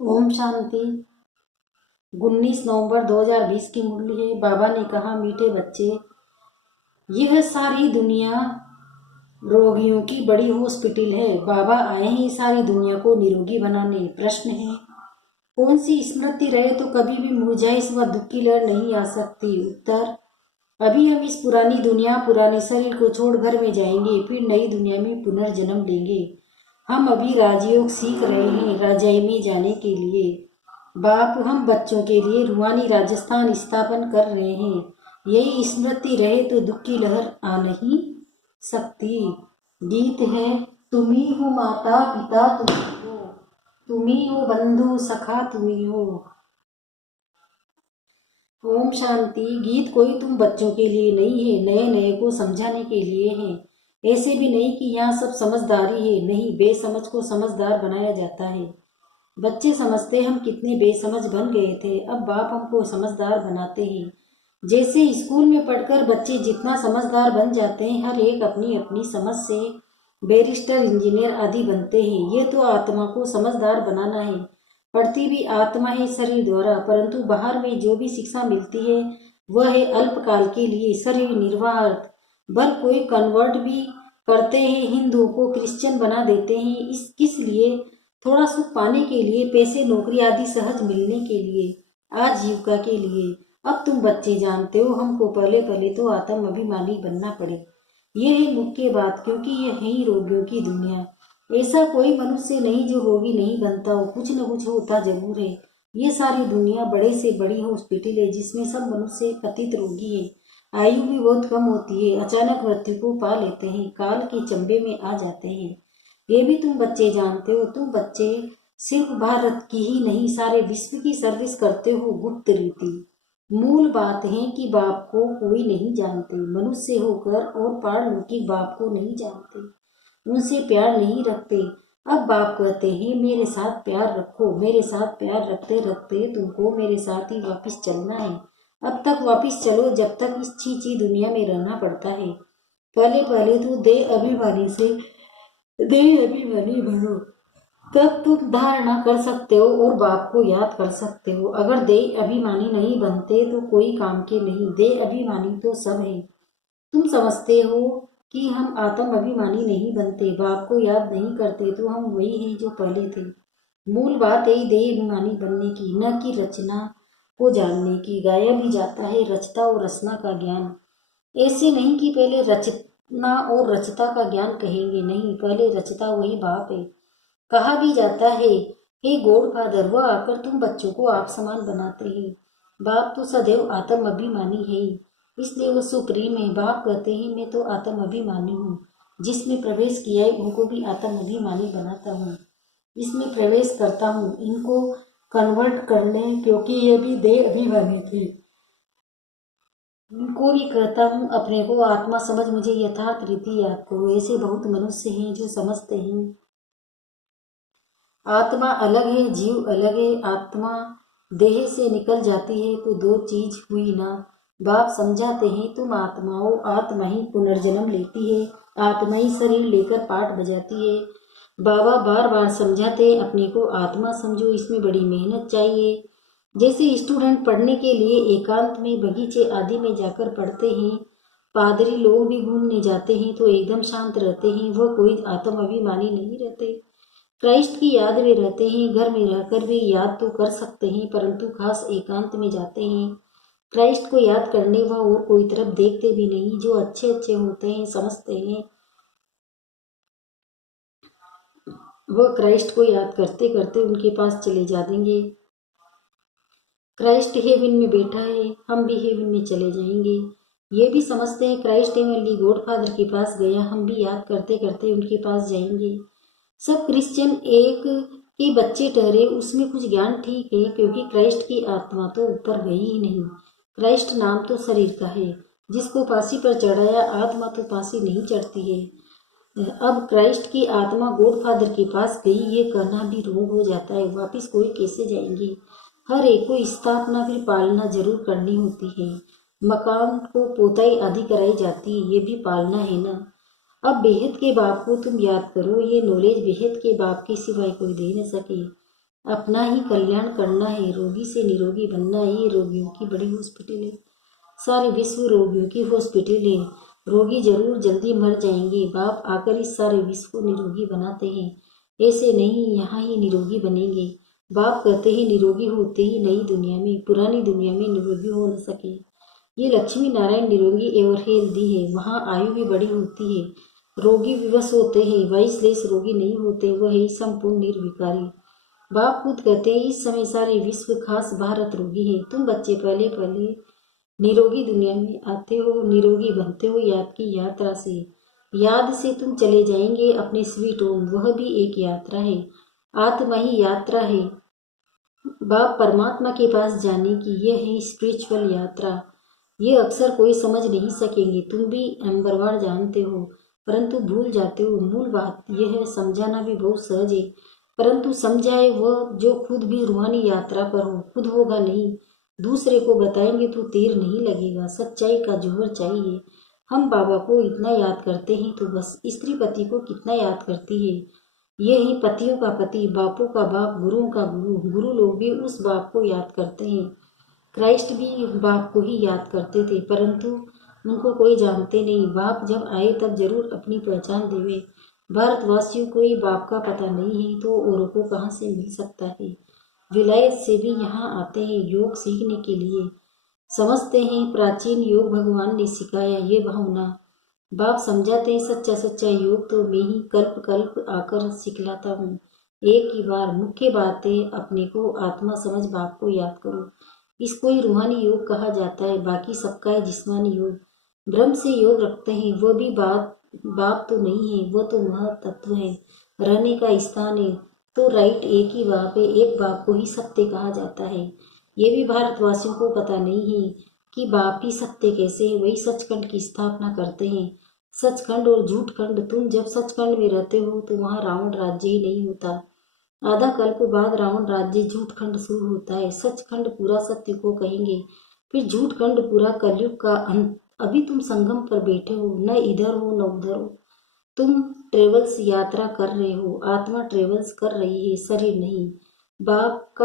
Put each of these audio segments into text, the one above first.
ओम शांति। 19 नवंबर 2020 की मुरली है। बाबा ने कहा, मीठे बच्चे, यह सारी दुनिया रोगियों की बड़ी हॉस्पिटल है। बाबा आए हैं सारी दुनिया को निरोगी बनाने। प्रश्न है, कौन सी स्मृति रहे तो कभी भी मुरझाइश व दुख की लहर नहीं आ सकती? उत्तर, अभी हम इस पुरानी दुनिया, पुराने शरीर को छोड़ घर में जाएंगे, फिर नई दुनिया में पुनर्जन्म लेंगे। हम अभी राजयोग सीख रहे हैं राजाई में जाने के लिए। बाप हम बच्चों के लिए रूहानी राजस्थान स्थापन कर रहे हैं। यही स्मृति रहे तो दुख की लहर आ नहीं सकती। गीत है, तुम्ही हो माता पिता, तुम्ही हो बंधु सखा, तुम्ही हो। ओम शांति। गीत कोई तुम बच्चों के लिए नहीं है, नए नए को समझाने के लिए है। ऐसे भी नहीं कि यहाँ सब समझदारी है, नहीं, बेसमझ को समझदार बनाया जाता है। बच्चे समझते हम कितने बेसमझ बन गए थे, अब बाप हमको समझदार बनाते हैं। जैसे स्कूल में पढ़कर बच्चे जितना समझदार बन जाते हैं, हर एक अपनी अपनी समझ से बैरिस्टर, इंजीनियर आदि बनते हैं। ये तो आत्मा को समझदार बनाना है। पढ़ती भी आत्मा है शरीर द्वारा, परंतु बाहर में जो भी शिक्षा मिलती है वह है अल्पकाल के लिए, शरीर निर्वाह। बल कोई कन्वर्ट भी करते हैं, हिंदुओं को क्रिश्चियन बना देते हैं। इस किस लिए? थोड़ा सुख पाने के लिए, पैसे, नौकरी आदि सहज मिलने के लिए, आजीविका के लिए। अब तुम बच्चे जानते हो, हमको पहले पहले तो आत्म अभिमानी बनना पड़े। ये है मुख्य बात, क्योंकि ये है ही रोगियों की दुनिया। ऐसा कोई मनुष्य नहीं जो रोगी नहीं बनता हो, कुछ न कुछ होता जरूर है। ये सारी दुनिया बड़े से बड़ी हॉस्पिटल है, जिसमें सब मनुष्य कथित रोगी है। आयु भी बहुत कम होती है, अचानक मृत्यु को पा लेते हैं, काल के चंबे में आ जाते हैं। ये भी तुम बच्चे जानते हो। तुम बच्चे सिर्फ भारत की ही नहीं, सारे विश्व की सर्विस करते हो गुप्त रीति। मूल बात है कि बाप को कोई नहीं जानते, मनुष्य होकर, और पारलौकिक बाप को नहीं जानते, उनसे प्यार नहीं रखते। अब बाप कहते हैं, मेरे साथ प्यार रखो। मेरे साथ प्यार रखते रखते तुमको मेरे साथ ही वापिस चलना है। अब तक वापिस चलो जब तक इस छीछी दुनिया में रहना पड़ता है। पहले पहले तो देह अभिमानी से देह अभिमानी बनो, तब तुम धारणा कर सकते हो और बाप को याद कर सकते हो। अगर देह अभिमानी नहीं बनते तो कोई काम के नहीं। देह अभिमानी तो सब है। तुम समझते हो कि हम आत्म अभिमानी नहीं बनते, बाप को याद नहीं करते, तो हम वही हैं जो पहले थे। मूल बात यही देह अभिमानी बनने की, न कि रचना को जानने की। गाया भी जाता है, रचता और रचना का ज्ञान। ऐसे नहीं कि पहले रचना और रचता का ज्ञान कहेंगे, नहीं, पहले रचता वही बाप है। कहा भी जाता है, हे गॉड फादर, वह आकर तुम बच्चों को आप समान बनाते हैं। बाप तो सदैव आत्म अभिमानी है, इसलिए वो सुप्रीम है। बाप कहते हैं, मैं तो आत्म अभिमानी हूँ। जिसमें प्रवेश किया है उनको भी आत्म अभिमानी बनाता हूँ। इसमें प्रवेश करता हूँ, इनको कन्वर्ट कर लें, क्योंकि ये भी देह अभिमानी थे। इनको भी कहता हूँ, अपने को आत्मा समझ मुझे यथार्थ रीति याद करो। ऐसे बहुत मनुष्य हैं जो समझते हैं आत्मा अलग है, जीव अलग है। आत्मा देह से निकल जाती है तो दो चीज हुई ना। बाप समझाते हैं, तुम आत्मा हो, आत्मा ही पुनर्जन्म लेती है, आत्मा ही शरीर लेकर पाठ बजाती है। बाबा बार बार समझाते हैं, अपने को आत्मा समझो, इसमें बड़ी मेहनत चाहिए। जैसे स्टूडेंट पढ़ने के लिए एकांत में, बगीचे आदि में जाकर पढ़ते हैं, पादरी लोग भी घूमने जाते हैं तो एकदम शांत रहते हैं, वो कोई आत्म अभिमानी नहीं रहते। क्राइस्ट की याद में रहते हैं, घर में रहकर भी याद तो कर सकते हैं, परंतु खास एकांत में जाते हैं। क्राइस्ट को याद करने व और कोई तरफ देखते भी नहीं। जो अच्छे अच्छे होते हैं, समझते हैं, वह क्राइस्ट को याद करते करते उनके पास चले जाएंगे। क्राइस्ट हेवन में बैठा है, हम भी हेवन में चले जाएंगे। ये भी समझते हैं, क्राइस्ट हेवनली गॉड फादर के पास गया, हम भी याद करते करते उनके पास जाएंगे। सब क्रिश्चियन एक के बच्चे ठहरे, उसमें कुछ ज्ञान ठीक है, क्योंकि क्राइस्ट की आत्मा तो ऊपर गई ही नहीं। क्राइस्ट नाम तो शरीर का है, जिसको फांसी पर चढ़ाया, आत्मा तो फांसी नहीं चढ़ती है। अब क्राइस्ट की आत्मा गॉड फादर के पास गई, ये कहना भी रोग हो जाता है। वापिस कोई कैसे जाएंगे? हर एक को स्थापना फिर पालना जरूर करनी होती है। मकान को पोताई आदि कराई जाती है, ये भी पालना है ना। अब बेहद के बाप को तुम याद करो, ये नॉलेज बेहद के बाप के सिवाय कोई दे न सके। अपना ही कल्याण करना है। रोगी से निरोगी बनना है। ये रोगियों की बड़ी हॉस्पिटल है। सारे विश्व रोगियों की हॉस्पिटल है। रोगी जरूर जल्दी मर जाएंगे। बाप आकर इस सारे विश्व को निरोगी बनाते हैं। ऐसे नहीं, यहाँ ही निरोगी बनेंगे। बाप कहते हैं निरोगी होते ही नई दुनिया में, पुरानी दुनिया में निरोगी हो न सके। ये लक्ष्मी नारायण निरोगी एवं हेल्दी है। वहाँ आयु भी बड़ी होती है। रोगी विवश होते हैं, वाइसलेस रोगी नहीं होते। वह है संपूर्ण निर्विकारी। बाप खुद कहते हैं इस समय सारे विश्व खास भारत रोगी है। तुम बच्चे पहले पहले निरोगी दुनिया में आते हो, निरोगी बनते हो याद की यात्रा से। याद से तुम चले जाएंगे अपने स्वीट होम। वह भी एक यात्रा है। आत्मा ही यात्रा है। बाप परमात्मा के पास जाने की यह है स्पिरिचुअल यात्रा। ये अक्सर कोई समझ नहीं सकेंगे। तुम भी नंबरवार जानते हो, परंतु भूल जाते हो। मूल बात यह है, समझाना भी बहुत सहज है, परंतु समझाए वह जो खुद भी रूहानी यात्रा पर हो। खुद होगा नहीं, दूसरे को बताएंगे तो तीर नहीं लगेगा। सच्चाई का जोहर चाहिए। हम बाबा को इतना याद करते हैं तो बस। स्त्री पति को कितना याद करती है। ये ही पतियों का पति, बापों का बाप, गुरुओं का गुरु। गुरु लोग भी उस बाप को याद करते हैं। क्राइस्ट भी बाप को ही याद करते थे, परंतु उनको कोई जानते नहीं। बाप जब आए तब जरूर अपनी पहचान देवे। भारतवासियों को ही बाप का पता नहीं है तो औरों को कहाँ से मिल सकता है। विलायत से भी यहाँ आते हैं योग सीखने के लिए। समझते हैं प्राचीन योग भगवान ने सिखाया। ये भावना बाप समझाते हैं। सच्चा सच्चा योग तो मैं ही कल्प कल्प आकर सिखलाता हूँ। एक ही बार मुख्य बात है, अपने को आत्मा समझ बाप को याद करो। इसको ही रूहानी योग कहा जाता है। बाकी सबका है जिस्मानी योग। ब्रह्म से योग रखते हैं, वो भी बाप तो नहीं है, वो तो महतत्व है, रहने का स्थान है। तो राइट, एक ही बाप है। एक बाप को ही सत्य कहा जाता है। ये भी भारतवासियों को पता नहीं है कि बाप ही सत्य कैसे है। वही सचखंड की स्थापना करते हैं। सचखंड और झूठखंड। तुम जब सचखंड में रहते हो तो वहाँ रावण राज्य ही नहीं होता। आधा कल्प बाद रावण राज्य झूठखंड शुरू होता है। सचखंड पूरा सत्य को कहेंगे, फिर झूठखंड पूरा कलयुग का अंत। अभी तुम संगम पर बैठे हो, न इधर हो न उधर हो। तुम ट्रेवल्स यात्रा कर रहे हो। आत्मा ट्रेवल्स कर रही है, शरीर नहीं। बाप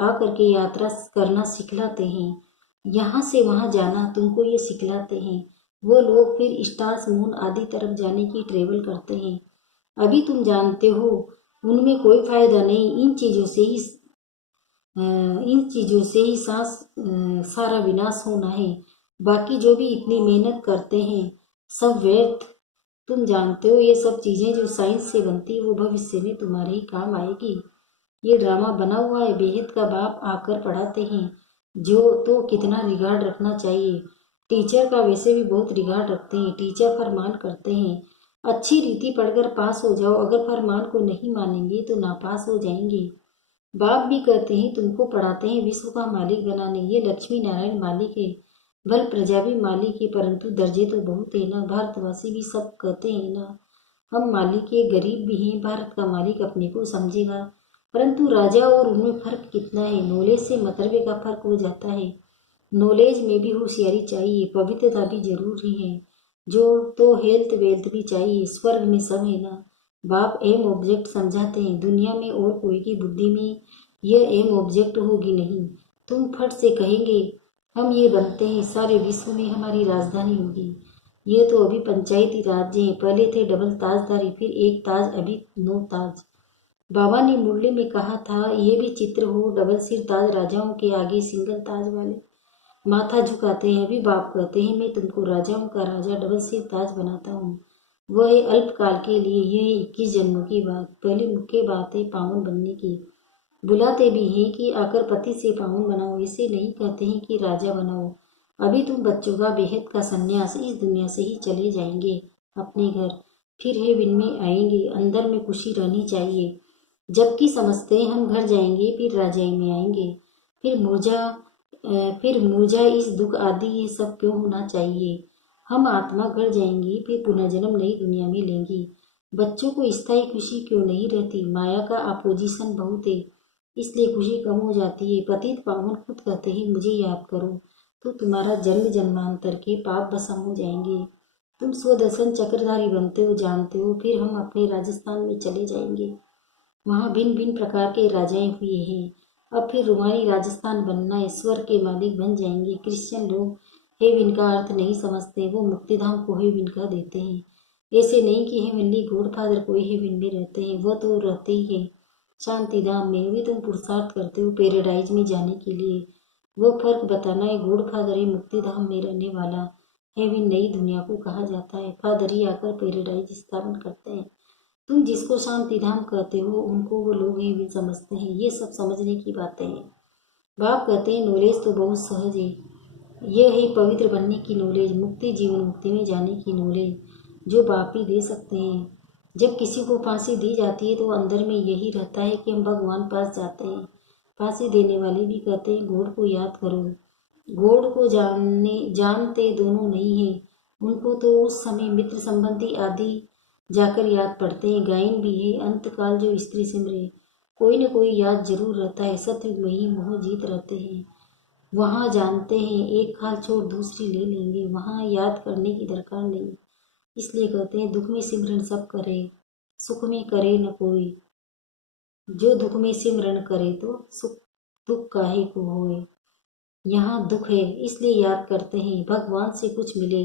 आकर के यात्रा करना सिखलाते हैं। यहाँ से वहाँ जाना तुमको ये सिखलाते हैं। वो लोग फिर स्टार्स मून आदि तरफ जाने की ट्रेवल करते हैं। अभी तुम जानते हो उनमें कोई फायदा नहीं। इन चीजों से ही सारा विनाश होना है। बाकी जो भी इतनी मेहनत करते हैं सब व्यर्थ। तुम जानते हो ये सब चीजें जो साइंस से बनती है वो भविष्य में तुम्हारे ही काम आएगी। ये ड्रामा बना हुआ है। बेहद का बाप आकर पढ़ाते हैं। जो तो कितना रिगार्ड रखना चाहिए। टीचर का वैसे भी बहुत रिगार्ड रखते हैं। टीचर फरमान करते हैं। अच्छी रीति पढ़कर पास हो जाओ। अगर फरमान को नहीं मानेंगे तो नापास हो जाएंगे। बाप भी कहते हैं तुमको पढ़ाते हैं विश्व का मालिक बनाने। ये लक्ष्मी नारायण मालिक है, भल प्रजा भी मालिक है, परंतु दर्जे तो बहुत है ना। भारतवासी भी सब कहते हैं ना, हम मालिक है, गरीब भी हैं। भारत का मालिक अपने को समझेगा, परंतु राजा और उनमें फर्क कितना है। नॉलेज से मतरबे का फर्क हो जाता है। नॉलेज में भी होशियारी चाहिए, पवित्रता भी जरूरी है। जो तो हेल्थ वेल्थ भी चाहिए। स्वर्ग में सब है ना। बाप एम ऑब्जेक्ट समझाते हैं। दुनिया में और कोई की बुद्धि में यह एम ऑब्जेक्ट होगी नहीं। तुम फट से कहेंगे हम ये बनते हैं, सारे विश्व में हमारी राजधानी होगी। ये तो अभी पंचायती राज्य हैं। पहले थे डबल ताजदारी, फिर एक ताज, अभी 9 ताज। बाबा ने मुरली में कहा था ये भी चित्र हो। डबल सिर ताज राजाओं के आगे सिंगल ताज वाले माथा झुकाते हैं। अभी बाप कहते हैं मैं तुमको राजाओं का राजा डबल सिर ताज बनाता हूँ। वह है अल्पकाल के लिए। यह 21 जन्मों की बात। पहली मुख्य बात है पावन बनने की। बुलाते भी हैं कि आकर पति से पावन बनाओ। इसे नहीं कहते हैं कि राजा बनाओ। अभी तुम बच्चों का बेहद का संन्यास। इस दुनिया से ही चले जाएंगे अपने घर, फिर हेवन में आएंगे। अंदर में खुशी रहनी चाहिए। जबकि समझते हैं हम घर जाएंगे फिर राजाई में आएंगे। फिर मुरझा इस दुख आदि ये सब क्यों होना चाहिए। हम आत्मा घर जाएंगी फिर पुनर्जन्म नई दुनिया में लेंगी। बच्चों को स्थायी खुशी क्यों नहीं रहती। माया का अपोजिशन बहुत है, इसलिए खुशी कम हो जाती है। पतित पावन खुद कहते हैं मुझे याद करो तो तुम्हारा जन्म जन्मांतर के पाप भस्म हो जाएंगे। तुम स्वदर्शन चक्रधारी बनते हो, जानते हो। फिर हम अपने राजस्थान में चले जाएंगे। वहाँ भिन्न भिन्न प्रकार के राजाएं हुए हैं। अब फिर रूहानी राजस्थान बनना है, स्वर्ग के मालिक बन जाएंगे। क्रिश्चियन लोग हेवन का अर्थ नहीं समझते, वो मुक्तिधाम को हेवन का देते हैं। ऐसे नहीं कि हेवनली गॉडफादर कोई हेवन में रहते हैं, वो तो रहते ही है शांति धाम में। वे तुम पुरुषार्थ करते हो पैराडाइज में जाने के लिए, वो फर्क बताना है। गॉडफादर है मुक्तिधाम में रहने वाला, हेवन नई दुनिया को कहा जाता है। फादर ही आकर पैराडाइज स्थापन करते हैं। तुम जिसको शांति धाम कहते हो उनको वो लोग हेवन समझते हैं। ये सब समझने की बातें हैं। बाप कहते हैं नॉलेज तो बहुत सहज है, यह है पवित्र बनने की नॉलेज, मुक्ति जीवन मुक्ति में जाने की नॉलेज, जो बाप ही दे सकते हैं। जब किसी को फांसी दी जाती है तो अंदर में यही रहता है कि हम भगवान पास जाते हैं। फांसी देने वाले भी कहते हैं गॉड को याद करो। गॉड को जानते दोनों नहीं हैं, उनको तो उस समय मित्र संबंधी आदि जाकर याद पड़ते हैं। गायन भी है अंतकाल जो स्त्री सिमरे, कोई न कोई याद जरूर रहता है। सतयुग में ही मोह जीत रहते हैं। वहाँ जानते हैं एक खाल छोड़ दूसरी ले लेंगे, वहाँ याद करने की दरकार नहीं। इसलिए कहते हैं दुख में सिमरन सब करे, सुख में करे न कोई। जो दुख में सिमरन करे तो सुख दुख काहे को होए। यहाँ दुख है इसलिए याद करते हैं, भगवान से कुछ मिले।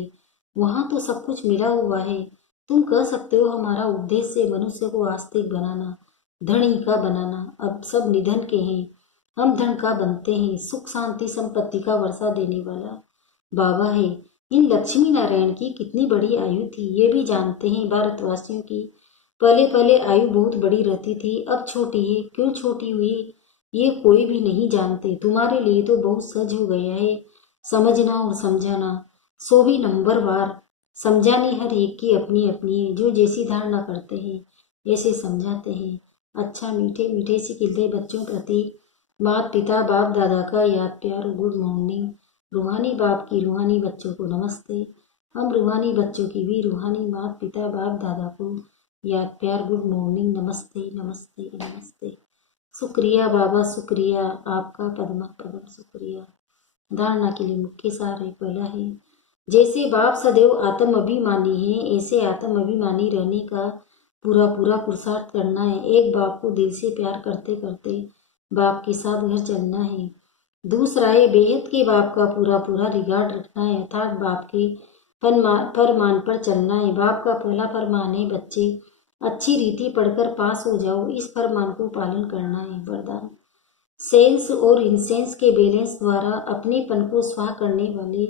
वहाँ तो सब कुछ मिला हुआ है। तुम कह सकते हो हमारा उद्देश्य है मनुष्य को आस्तिक बनाना, धनी का बनाना। अब सब निधन के हैं, हम धन का बनते हैं। सुख शांति संपत्ति का वर्षा देने वाला बाबा है। इन लक्ष्मी नारायण की कितनी बड़ी आयु थी ये भी जानते हैं भारतवासियों की। पहले पहले आयु बहुत बड़ी रहती थी, अब छोटी है। क्यों छोटी हुई ये कोई भी नहीं जानते। तुम्हारे लिए तो बहुत सहज हो गया है समझना और समझाना। 100 भी नंबर वार समझानी हर एक की अपनी अपनी है। जो जैसी धारणा करते हैं ऐसे समझाते हैं। अच्छा मीठे मीठे सिखिलते बच्चों प्रति माता पिता बाप दादा का याद प्यार, गुड मॉर्निंग। रूहानी बाप की रूहानी बच्चों को नमस्ते। हम रूहानी बच्चों की भी रूहानी माता पिता बाप दादा को याद प्यार, गुड मॉर्निंग, नमस्ते नमस्ते नमस्ते। शुक्रिया बाबा, शुक्रिया आपका पद्म पद्म शुक्रिया। धारणा के लिए मुख्य सार है। पहला है जैसे बाप सदैव आत्म अभिमानी है, ऐसे आत्म अभिमानी रहने का पूरा पूरा पुरुषार्थ करना है। एक बाप को दिल से प्यार करते करते बाप के साथ घर चलना है। दूसरा है बेहद के बाप का पूरा पूरा रिगार्ड रखना है, अर्थात बाप के फरमान पर चलना है। बाप का पहला फरमान है बच्चे अच्छी रीति पढ़कर पास हो जाओ, इस फरमान को पालन करना है। वरदान सेंस और इंसेंस के बैलेंस द्वारा अपने पन को स्वाह करने वाले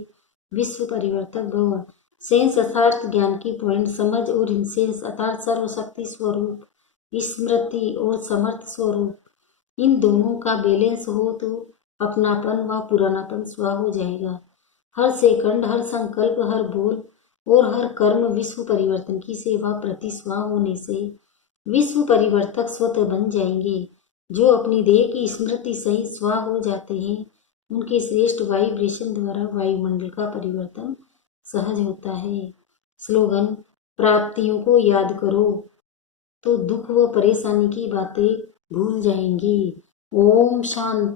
विश्व परिवर्तक भव। सेंस अर्थात ज्ञान की पॉइंट, समझ, और इंसेंस अर्थात सर्वशक्ति स्वरूप, स्मृति और समर्थ स्वरूप। इन दोनों का बैलेंस हो तो अपनापन व पुरानापन स्वाह हो जाएगा। हर सेकंड, हर संकल्प, हर बोल और हर कर्म विश्व परिवर्तन की सेवा प्रति स्वाह होने से विश्व परिवर्तक स्वतः बन जाएंगे। जो अपनी देह की स्मृति सहित स्वाह हो जाते हैं उनके श्रेष्ठ वाइब्रेशन द्वारा वायुमंडल का परिवर्तन सहज होता है। स्लोगन प्राप्तियों को याद करो तो दुख व परेशानी की बातें भूल जाएंगी। ओम शांति।